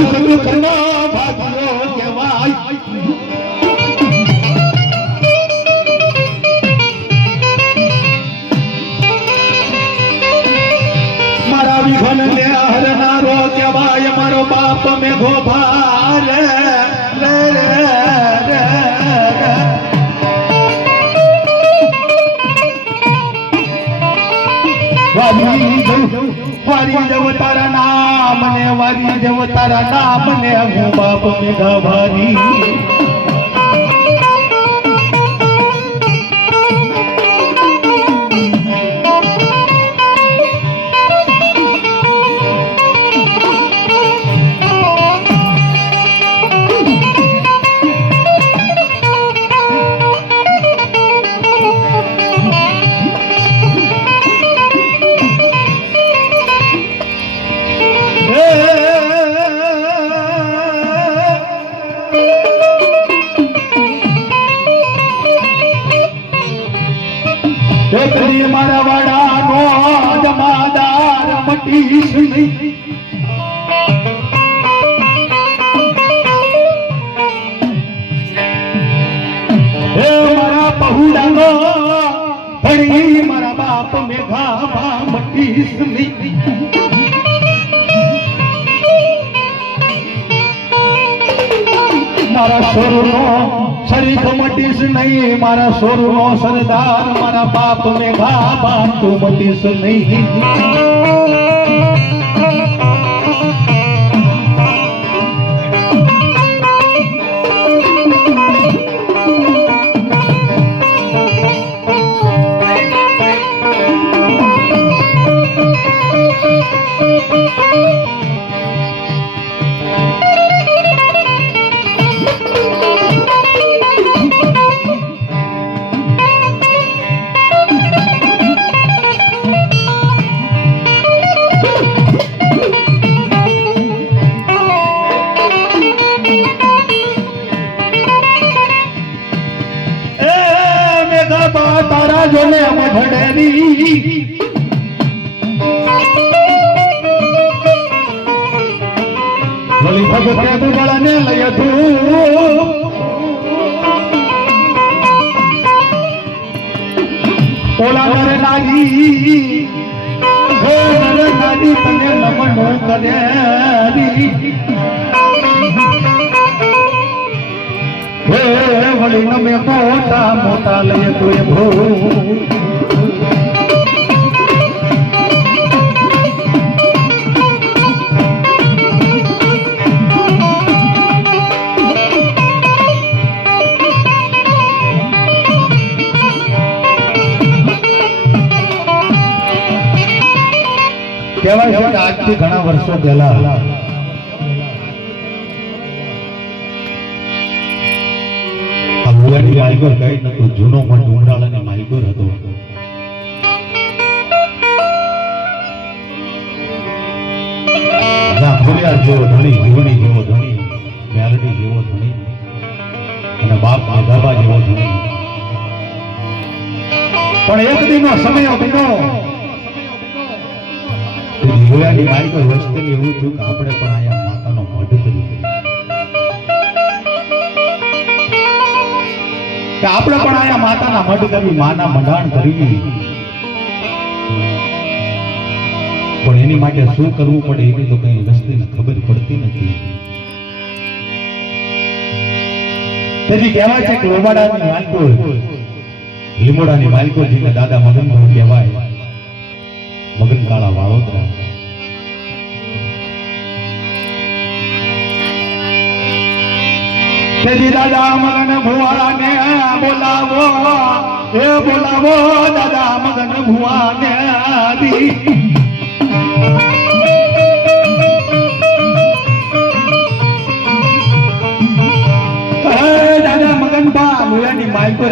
સુખ દુઃખનો ભાગ્યો કહેવાય મારા વિઘન ને હરનારો કહેવાય મારો બાપ મેઘો ભાર વારી જવ તારા નામ ને વારી જવ તારા નામ ને હું બાપ મેઘા ભારી એકલી મારા વાડાનો જમાદાર મટીશ નહીં હે મારા પહુડાનો ભણી મારા બાપ મેઘા મટીશ નહીં મારા સોરનો શરીફ મટીશ નહીં મારા સોરનો સરદાર મારા બાપ મેઘા બાપ તું મટીશ નહીં તારા જોને મઢડેરી ભલી ભગતે દુબળને લઈ તું ઓલા નર નાગી હે નર નાગી તને નમન કરેરી હે વળી નમે મોટા મોટા લઈએ તો એ ભો કહેવાય છે કે આજથી ઘણા વર્ષો પહેલા માલગોર કઈ નતો જૂનો પણ ડુંગરાળાને માલગોર હતો જ્યાં ખોડિયાર જેવો ધણી જીવણી જેવો ધણી મેલડી જેવો ધણી અને બાપ મેઘાબા જેવો ધણી પણ એક દિનનો સમય બીનો જીવવાની માલગોર વસ્તી એવું થયું કે આપણે પણ આયા માતાનો મઢ કરી કે આપણે પણ આયા માતાના મઢ કરવી માના મંડાણ કરવી પણ એની માટે શું કરવું પડે એની તો કઈ વસ્તીને ખબર પડતી નથી તેથી કહેવાય છે કે લોબાડાની માલકો લીમોડાની માલકો જેને દાદા મગનભાઈ કહેવાય મગનકાળા વાળોદરા તેથી દાદા મગન ભુવાને બોલાવો એ બોલાવો દાદા મગન ભુવાને દાદા મગન ભા મુયાની માઇકો